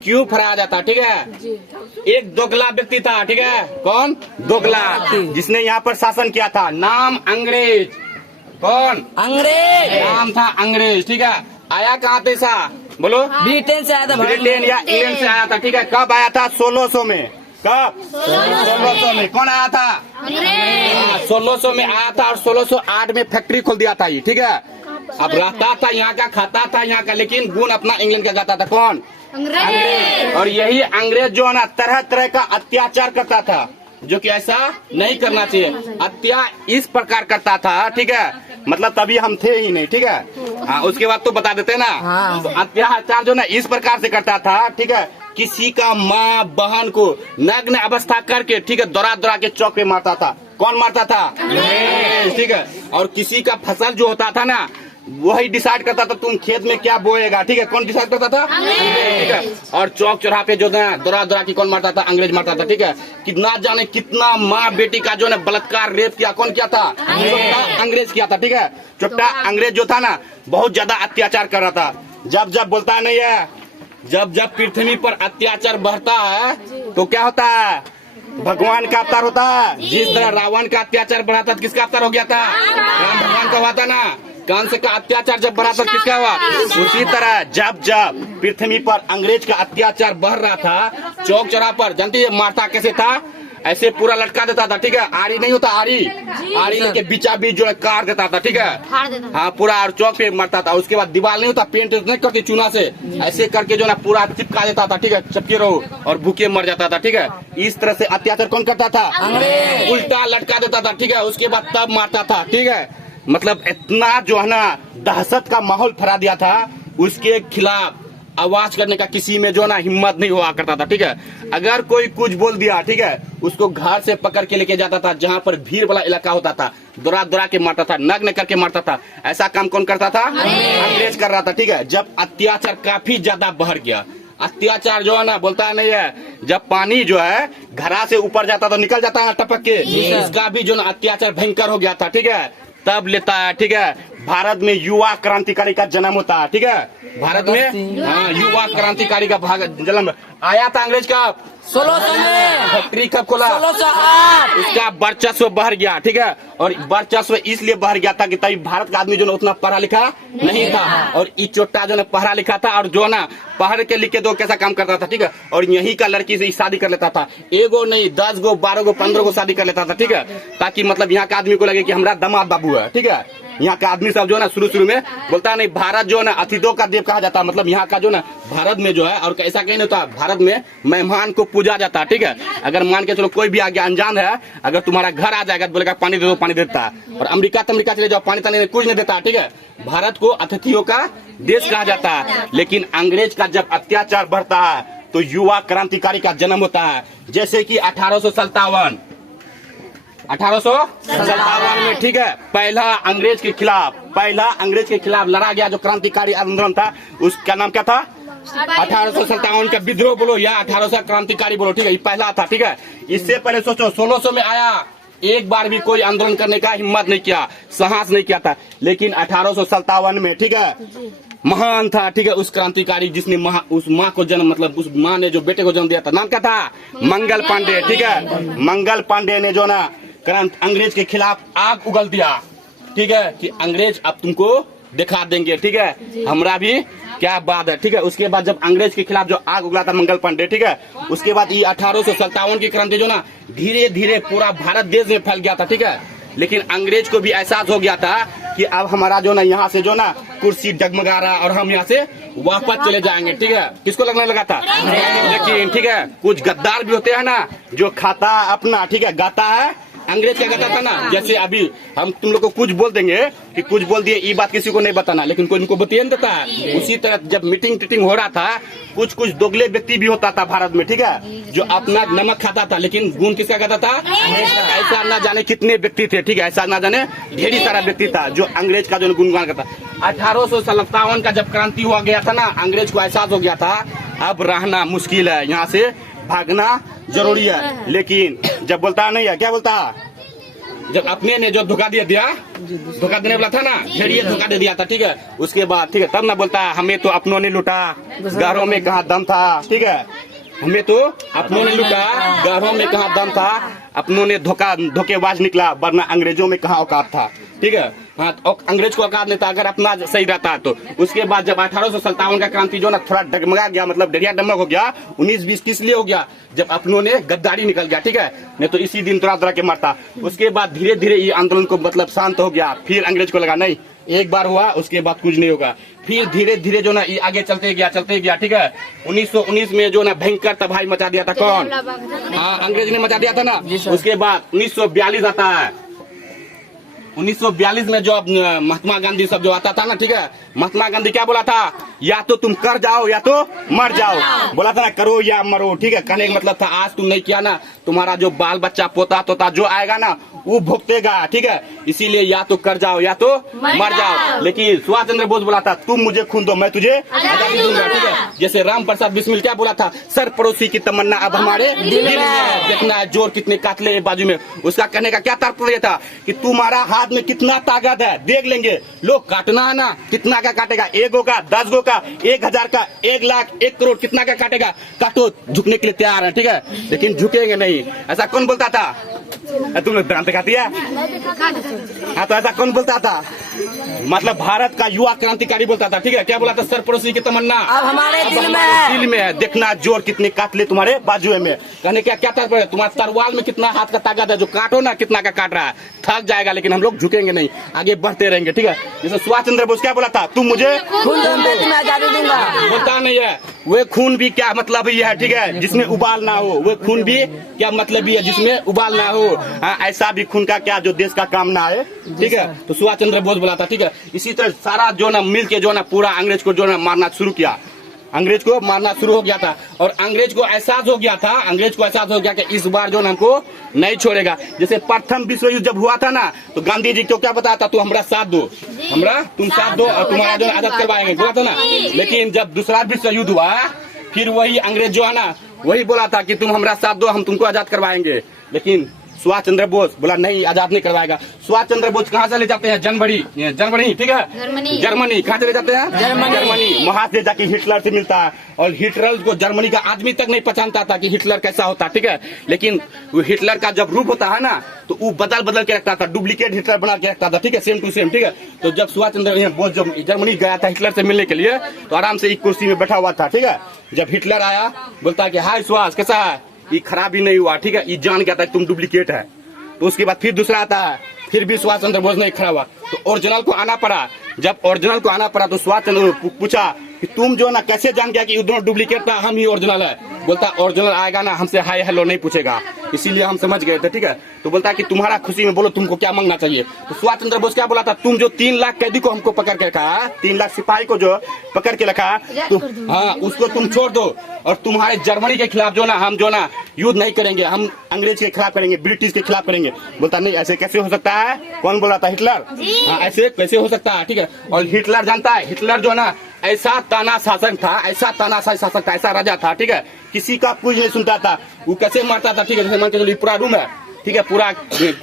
क्यों फराया जाता, ठीक है। एक दोगला व्यक्ति था, ठीक है। कौन? दोगला, जिसने यहाँ पर शासन किया था। नाम अंग्रेज। कौन? अंग्रेज। नाम था अंग्रेज, ठीक है। आया कहाँ से सा? बोलो। ब्रिटेन से आया था। ब्रिटेन या इंग्लैंड से आया था, ठीक है। कब आया था? 1600 में। कब? 1600 में। कौन आया था? 1600 में आया था और 1608 में फैक्ट्री खोल दिया था ये, ठीक है। अब रहता था यहाँ का, खाता था यहाँ का, लेकिन गुण अपना इंग्लैंड का गाता था। कौन? अंग्रेज। और यही अंग्रेज जो है ना, तरह तरह का अत्याचार करता था, जो कि ऐसा नहीं करना चाहिए। इस प्रकार करता था, ठीक है। मतलब तभी हम थे ही नहीं, ठीक है। हाँ, उसके बाद तो बता देते ना। हाँ। तो अत्याचार जो ना इस प्रकार से करता था, ठीक है। किसी का माँ बहन को नग्न अवस्था करके, ठीक है, दौड़ा दौड़ा के चौक पे मारता था। कौन मारता था? ठीक है। और किसी का फसल जो होता था ना, वही डिसाइड करता था तुम खेत में क्या बोएगा, ठीक है। कौन डिसाइड करता था? ठीक है। और चौक चौराहे पे जो है दौड़ा दौड़ा की कौन मारता था? अंग्रेज मारता था, ठीक है। कितना जाने कितना माँ बेटी का जो है बलात्कार रेप किया, कौन किया था? अंग्रेज किया था, ठीक है। छोटा अंग्रेज जो था ना, बहुत ज्यादा अत्याचार कर रहा था। जब जब बोलता नहीं है, जब जब पृथ्वी पर अत्याचार बढ़ता है तो क्या होता है? भगवान का अवतार होता है। जिस तरह रावण का अत्याचार बढ़ा था, किसका अवतार हो गया था? राम भगवान का हुआ था ना। कंस का अत्याचार जब बढ़ा था, किसका हुआ? उसी तरह जब जब पृथ्वी पर अंग्रेज का अत्याचार बढ़ रहा था, चौक चौराहे पर जानती है मारता कैसे था? ऐसे पूरा लटका देता था, ठीक है। आरी नहीं होता, आरी लेके बीचा बीच जो है काट देता था, ठीक है। हाँ, पूरा और चौक पे मारता था। उसके बाद दीवार नहीं होता, पेंट नहीं करती चूना से, ऐसे करके जो ना पूरा चिपका देता था, ठीक है। चपके रहो और भूखे मर जाता था, ठीक है। इस तरह से अत्याचार कौन करता था? उल्टा लटका देता था, ठीक है। उसके बाद तब मारता था, ठीक है। मतलब इतना जो है ना दहशत का माहौल फैला दिया था, उसके खिलाफ आवाज करने का किसी में जो ना हिम्मत नहीं हुआ करता था, ठीक है। अगर कोई कुछ बोल दिया, ठीक है, उसको घर से पकड़ के लेके जाता था, जहाँ पर भीड़ वाला इलाका होता था, दौड़ा दौड़ा के मारता था, नग्न करके मारता था। ऐसा काम कौन करता था? अंग्रेज कर रहा था, ठीक है। जब अत्याचार काफी ज्यादा बढ़ गया, अत्याचार जो है ना बोलता नहीं है, जब पानी जो है घड़ा से ऊपर जाता तो निकल जाता है टपक के, इसका भी जो ना अत्याचार भयंकर हो गया था, ठीक है। तब लेता है, ठीक है, भारत में युवा क्रांतिकारी का जन्म होता है, ठीक है। भारत में हाँ, युवा क्रांतिकारी का जन्म आया था। अंग्रेज का 1600 में फैक्ट्री कब खोला? 1608। उसका वर्चस्व बढ़ गया, ठीक है। और वर्चस्व इसलिए बढ़ गया था कि तभी भारत का आदमी जो ना उतना पढ़ा लिखा नहीं था, और ई चोटा जो ना पढ़ा लिखा था, और जो ना पढ़ के लिख के दो कैसा काम करता था, ठीक है। और यही का लड़की से शादी कर लेता था, एगो नहीं 10 गो 12 गो 15 गो शादी कर लेता था, ठीक है। ताकि मतलब यहाँ का आदमी को लगे कि हमारा दामाद बाबू है, ठीक है। यहाँ का आदमी सब जो है ना शुरू में बोलता नहीं, भारत जो है ना अतिथियों का देव कहा जाता है। मतलब यहाँ का जो ना भारत में जो है, और ऐसा कहीं नहीं होता, भारत में मेहमान को पूजा जाता है, ठीक है। अगर मान के चलो कोई भी आगे अनजान है, अगर तुम्हारा घर आ जाएगा तो बोलेगा पानी दे दो, पानी देता है। और अमेरिका चले जाओ, पानी तानी कुछ नहीं देता, ठीक है। भारत को अतिथियों का देश कहा जाता है। लेकिन अंग्रेज का जब अत्याचार बढ़ता है तो युवा क्रांतिकारी का जन्म होता है। जैसे की 1857 में, ठीक है, पहला अंग्रेज के खिलाफ लड़ा गया जो क्रांतिकारी आंदोलन था, उसका नाम क्या था? 1857 का विद्रोह बोलो या 1800 क्रांतिकारी बोलो, ठीक है। ये पहला था, ठीक है। इससे पहले सोचो 1600 में आया, एक बार भी कोई आंदोलन करने का हिम्मत नहीं किया, साहस नहीं किया था। लेकिन 1857 में, ठीक है, महान था, ठीक है, उस क्रांतिकारी जिसने उस माँ को जन्म, मतलब उस माँ ने जो बेटे को जन्म दिया था, नाम क्या था? मंगल पांडे, ठीक है। मंगल पांडे ने जो ना अंग्रेज के खिलाफ आग उगल दिया, ठीक है, कि अंग्रेज अब तुमको दिखा देंगे, ठीक है, हमरा भी क्या बात है, ठीक है। उसके बाद जब अंग्रेज के खिलाफ जो आग उगला था मंगल पांडे, ठीक है, उसके बाद ये 1857 की क्रांति जो ना धीरे धीरे पूरा भारत देश में फैल गया था, ठीक है। लेकिन अंग्रेज को भी एहसास हो गया था कि अब हमारा जो ना यहाँ से जो ना कुर्सी डगमगा रहा, और हम यहाँ से वापस चले जाएंगे, ठीक है। किसको लगने लगा था? लेकिन ठीक है, कुछ गद्दार भी होते हैं ना, जो खाता अपना, ठीक है, गाता है अंग्रेज क्या कहता था ना। जैसे अभी हम तुम लोग को कुछ बोल देंगे कि कुछ बोल दिए, ये बात किसी को नहीं बताना, लेकिन कोई इनको बतिया नहीं देता है। उसी तरह जब मीटिंग हो रहा था, कुछ दोगले व्यक्ति भी होता था भारत में, ठीक है, जो अपना नमक खाता था, लेकिन गुण किसका कहता था? ऐसा ना जाने कितने व्यक्ति थे, ठीक है, ऐसा ना जाने ढेरी सारा व्यक्ति था जो अंग्रेज का जो गुणगान करता। 1857 का जब क्रांति हुआ गया था ना, अंग्रेज को एहसास हो गया था अब रहना मुश्किल है, यहाँ से भागना जरूरी है। लेकिन जब बोलता नहीं है, क्या बोलता? जब अपने ने जो धोखा धोखा देने वाला था ना, फिर ये धोखा दे दिया था, ठीक है। उसके बाद ठीक है, तब ना बोलता है हमें तो अपनों ने लूटा, घरों में कहाँ दम था, ठीक है। हमें तो अपनों ने लूटा, घरों में कहाँ दम था, अपनों ने धोखेबाज निकला, वरना अंग्रेजों में कहाँ औकात था, ठीक है। हाँ, और अंग्रेज को औकात नहीं था अगर अपना सही रहता तो। उसके बाद जब 1857 का क्रांति जो ना थोड़ा डगमगा गया, मतलब डरिया डमक हो गया, 19-20 किस लिए हो गया, जब अपनों ने गद्दारी निकल गया, ठीक है। नहीं तो इसी दिन तरह के मरता। उसके बाद धीरे धीरे ये आंदोलन को मतलब शांत हो गया। फिर अंग्रेज को लगा नहीं, एक बार हुआ उसके बाद कुछ नहीं होगा। फिर धीरे धीरे जो ना ये आगे चलते गया, ठीक है। 1919 में जो ना भयंकर तबाही मचा दिया था कौन? हाँ, अंग्रेज ने मचा दिया था ना। उसके बाद 1942 आता है। 1942 में जो महात्मा गांधी सब जो आता था ना, ठीक है। महात्मा गांधी क्या बोला था? या तो तुम कर जाओ या तो मर जाओ। बोला था ना, करो या मरो, ठीक है। कहने का मतलब था आज तुम नहीं किया ना, तुम्हारा जो बाल बच्चा पोता तोता जो आएगा ना वो भुगतेगा, ठीक है। इसीलिए या तो कर जाओ या तो मर जाओ। लेकिन सुभाष चंद्र बोस बोला था तुम मुझे खून दो मैं तुझे आजादी दूंगा, ठीक है। जैसे राम प्रसाद बिस्मिल क्या बोला था? सर पड़ोसी की तमन्ना अब हमारे दिल में, देखना है जोर कितने काटले बाजू में। उसका कहने का क्या तात्पर्य था कि तुम्हारा हाथ में कितना ताकत है देख लेंगे। लोग काटना है ना, कितना का काटेगा? 1 गो का, 10 गो का, 1000 का, 1 लाख, 1 करोड़, कितना का काटेगा? काटो, झुकने के लिए तैयार है, ठीक है। लेकिन झुकेंगे नहीं। ऐसा कौन बोलता था? तुम लोग दांत दिखाती है। हाँ, तो ऐसा कौन बोलता था? मतलब भारत का युवा क्रांतिकारी बोलता था, ठीक है। क्या बोला था? सर पड़ोसी की तमन्ना अब हमारे दिल में है, देखना जोर कितने काटले तुम्हारे बाजू में। कहने क्या क्या तात्पर्य? तुम्हारे तरवाल में कितना हाथ का ताकत है, जो काटो ना कितना का काट रहा है, थक जाएगा लेकिन हम लोग झुकेंगे नहीं, आगे बढ़ते रहेंगे, ठीक है। जैसे सुभाष चंद्र बोस क्या बोला था? तुम मुझे खून दो मैं तुम्हें आजादी दूंगा। बोलता नहीं है वे खून भी क्या मतलब ही है, ठीक है, जिसमें उबाल ना हो। वे खून भी क्या मतलब ही है जिसमें उबाल ना हो। हाँ, ऐसा भी खून का क्या जो देश का काम ना है, ठीक है। तो सुभाष चंद्र बोस बोला था, ठीक है। इसी तरह सारा जो ना मिल के जो ना पूरा अंग्रेज को जो ना मारना शुरू किया, अंग्रेज को मारना शुरू हो गया था। और अंग्रेज को एहसास हो गया कि इस बार जो ना हमको नहीं छोड़ेगा। जैसे प्रथम विश्व युद्ध जब हुआ था ना, तो गांधी जी को क्या बताया था? तुम हमारा साथ दो, तुम साथ दो और तुम्हारा जो आजाद करवाएंगे, बोला था ना। लेकिन जब दूसरा विश्व युद्ध हुआ, फिर वही अंग्रेज जो है ना वही बोला था कि तुम हमारा साथ दो, हम तुमको आजाद करवाएंगे। लेकिन सुभाष चंद्र बोस बोला नहीं, आजाद नहीं करवाएगा। सुभाष चंद्र बोस कहाँ से ले जाते हैं? जर्मनी, ठीक है, जर्मनी। कहाँ से ले जाते हैं? जर्मनी। वहां से जाके हिटलर से मिलता है। और हिटलर को जर्मनी का आदमी तक नहीं पहचानता था कि हिटलर कैसा होता, ठीक है। लेकिन वो हिटलर का जब रूप होता है ना, तो वो बदल के रखता था, डुप्लीकेट हिटलर बना के रखता था, ठीक है, सेम टू सेम, ठीक है। तो जब सुभाष चंद्र बोस जब जर्मनी गया था हिटलर से मिलने के लिए, तो आराम से एक कुर्सी में बैठा हुआ था, ठीक है। जब हिटलर आया, बोलता है कि हाय सुभाष कैसा है? ये खराब ही नहीं हुआ, ठीक है। ये जान गया था कि तुम डुप्लीकेट है। तो उसके बाद फिर दूसरा आता है, फिर भी सुभाष चंद्र बोस नहीं खड़ा हुआ, तो ओरिजिनल को आना पड़ा। जब ओरिजिनल को आना पड़ा तो सुभाष चंद्र पूछा कि तुम जो ना कैसे जान गया कि उधर डुप्लीकेट था, हम ही ओरिजिनल है। बोलता ओरिजिनल आएगा ना हमसे हाय हेलो नहीं पूछेगा, इसीलिए हम समझ गए थे, ठीक है। तो बोलता कि तुम्हारा खुशी में बोलो तुमको क्या मांगना चाहिए। तो सुभाष चंद्र बोस क्या बोला था? तुम जो 3 लाख कैदी को हमको पकड़ के रखा, 3 लाख सिपाही को जो पकड़ के रखा, तो हाँ उसको तुम छोड़ दो और तुम्हारे जर्मनी के खिलाफ जो ना हम जो ना युद्ध नहीं करेंगे, हम अंग्रेज के खिलाफ करेंगे, ब्रिटिश के खिलाफ करेंगे। बोलता नहीं ऐसे कैसे हो सकता है? कौन बोला था? हिटलर। हाँ, ऐसे कैसे हो सकता है, ठीक है। और हिटलर जानता है, हिटलर जो ना ऐसा ताना शासक था, ऐसा राजा था, ठीक है, किसी का कुछ नहीं सुनता था। वो कैसे मारता था, ठीक है, जैसे मान के चलिए पूरा रूम है, ठीक है, पूरा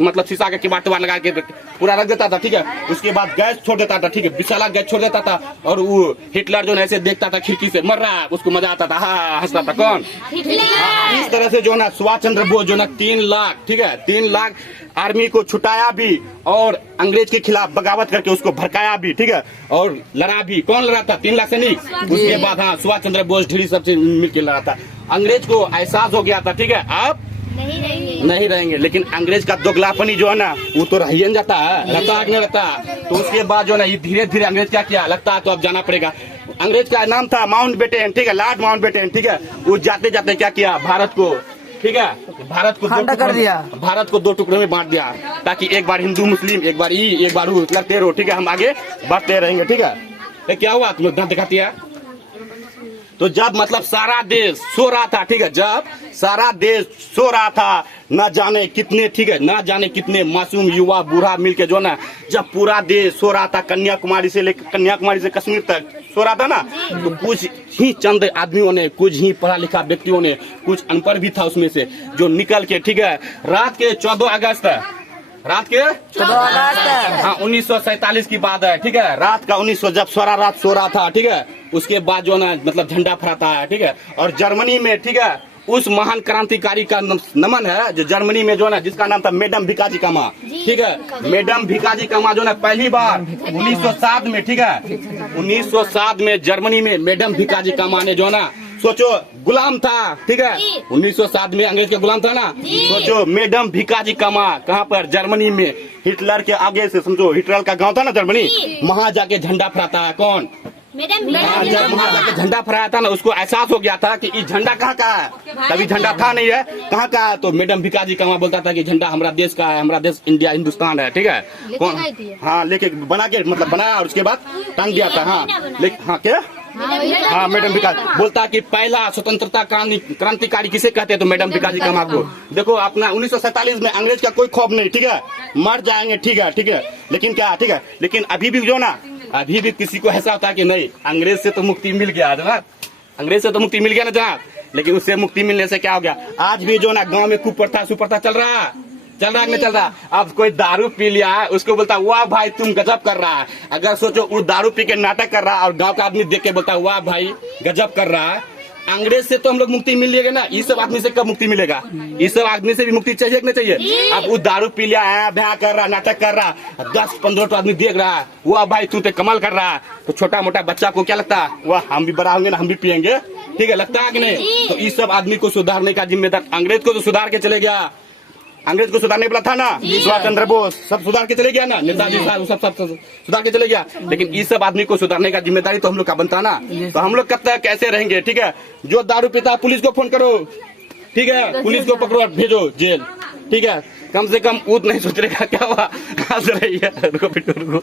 मतलब शीशा के किवाड़ लगा के पूरा रख देता था, ठीक है। उसके बाद गैस छोड़ देता था, ठीक है, विशाला गैस छोड़ देता था। और वो हिटलर जो है ऐसे देखता था खिड़की से, मर रहा है, उसको मजा आता था, हाँ हंसता था। कौन? इस तरह से जो ना सुभाष चंद्र बोस जो ना 3 लाख, ठीक है, 3 लाख आर्मी को छुटाया भी और अंग्रेज के खिलाफ बगावत करके उसको भड़काया भी, ठीक है, और लड़ा भी। कौन लड़ा था? 3 लाख से नहीं। उसके बाद हाँ सुभाष चंद्र बोस ढेरी सबसे मिलकर लड़ा था। अंग्रेज को एहसास हो गया था, ठीक है, अब नहीं रहेंगे। लेकिन अंग्रेज का दोगलापनी जो है ना वो तो रह ही जाता है, रहता। तो उसके बाद जो है ना धीरे धीरे अंग्रेज क्या किया, लगता है तो अब जाना पड़ेगा। अंग्रेज का नाम था माउंटबेटन, ठीक है, लॉर्ड माउंटबेटन, ठीक है। वो जाते जाते क्या किया, भारत को, ठीक है, भारत को 2 टुकड़ों में बांट दिया, ताकि एक बार हिंदू मुस्लिम, एक बार एक बार लड़ते रहो, ठीक है, हम आगे बढ़ते रहेंगे, ठीक है। क्या हुआ तुम लोग दांत दिखाती है? तो जब मतलब सारा देश सो रहा था, ठीक है, जब सारा देश सो रहा था, न जाने कितने, ठीक है, न जाने कितने मासूम युवा बूढ़ा मिलके जो ना, जब पूरा देश सो रहा था, कन्याकुमारी से कश्मीर तक सो रहा था ना, तो कुछ ही चंद आदमियों ने, कुछ ही पढ़ा लिखा व्यक्तियों ने, कुछ अनपढ़ भी था उसमें से, जो निकल के, ठीक है, रात के 14 अगस्त रात के 14 अगस्त। हाँ 1947 की बात है, ठीक है। रात का 1900 जब सारा रात सो रहा था, ठीक है, उसके बाद जो ना मतलब झंडा फहराता है, ठीक है। और जर्मनी में, ठीक है, उस महान क्रांतिकारी का नमन है जो जर्मनी में जो ना जिसका नाम था मैडम भिकाजी कामा, ठीक है। मैडम भिकाजी कामा जो ना पहली बार 1907 में, ठीक है, 1907 में जर्मनी में मैडम भिकाजी कामा ने जो ना सोचो गुलाम था, ठीक है, 1907 में अंग्रेज के गुलाम था ना। सोचो मैडम भिकाजी कामा कहाँ पर, जर्मनी में, हिटलर के आगे से, समझो हिटलर का गांव था ना जर्मनी, वहां जाके झंडा फहराता है। कौन? जब वहां जाके झंडा फहराया था ना, उसको एहसास हो गया था कि ये झंडा कहाँ का है, तभी झंडा था नहीं है, कहाँ का है। तो मैडम भिकाजी कामा बोलता था कि झंडा हमारा देश का है, हमारा देश इंडिया हिंदुस्तान है, ठीक है। कौन? हाँ लेके बना के मतलब बनाया और उसके बाद टांग दिया था। हाँ लेकिन हाँ क्या, हाँ मैडम भिकाजी बोलता कि पहला स्वतंत्रता क्रांतिकारी किसे कहते हैं, तो मैडम भिकाजी कामा को। देखो अपना 1947 में अंग्रेज का कोई खौफ नहीं, ठीक है, मर जाएंगे, ठीक है, ठीक है, लेकिन क्या, ठीक है, लेकिन अभी भी जो ना, अभी भी किसी को ऐसा होता है कि नहीं अंग्रेज से तो मुक्ति मिल गया ना, अंग्रेज से तो मुक्ति मिल गया ना जनाब, लेकिन उससे मुक्ति मिलने से क्या हो गया, आज भी जो ना गांव में कुप्रथा सुप्रथा चल रहा है कि नहीं चल रहा। अब कोई दारू पी लिया है, उसको बोलता वाह भाई तुम गजब कर रहा है। अगर सोचो वो दारू पी के नाटक कर रहा है और गांव का आदमी देख के बोलता वाह भाई गजब कर रहा है, अंग्रेज से तो हम लोग मुक्ति मिलेगा ना, इस सब आदमी से कब मुक्ति मिलेगा, इस सब आदमी से भी मुक्ति चाहिए कि नहीं चाहिए। अब वो दारू पी लिया है, ब्याह कर रहा, नाटक कर रहा, 10-15 तो आदमी देख रहा है, वाह भाई तू तो कमाल कर रहा है, तो छोटा मोटा बच्चा को क्या लगता है, वाह हम भी बड़ा होंगे ना, हम भी पियेंगे, ठीक है, लगता है कि नहीं। तो इस सब आदमी को सुधारने का जिम्मेदार, अंग्रेज को तो सुधार के चले गया, अंग्रेज को सुधारने वाला था ना सुभाष चंद्र बोस, सब सुधार के चले गया ना, नेताजी साहब सब सुधार के चले गया, लेकिन इस सब आदमी को सुधारने का जिम्मेदारी तो हम लोग का बनता ना। तो हम लोग कब तक कैसे रहेंगे, ठीक है, जो दारू पीता है पुलिस को फोन करो, ठीक है, पुलिस को पकड़ो भेजो जेल, ठीक है, कम से कम ऊत नहीं सोच रहेगा क्या हुआ, हंस रही है। रुको।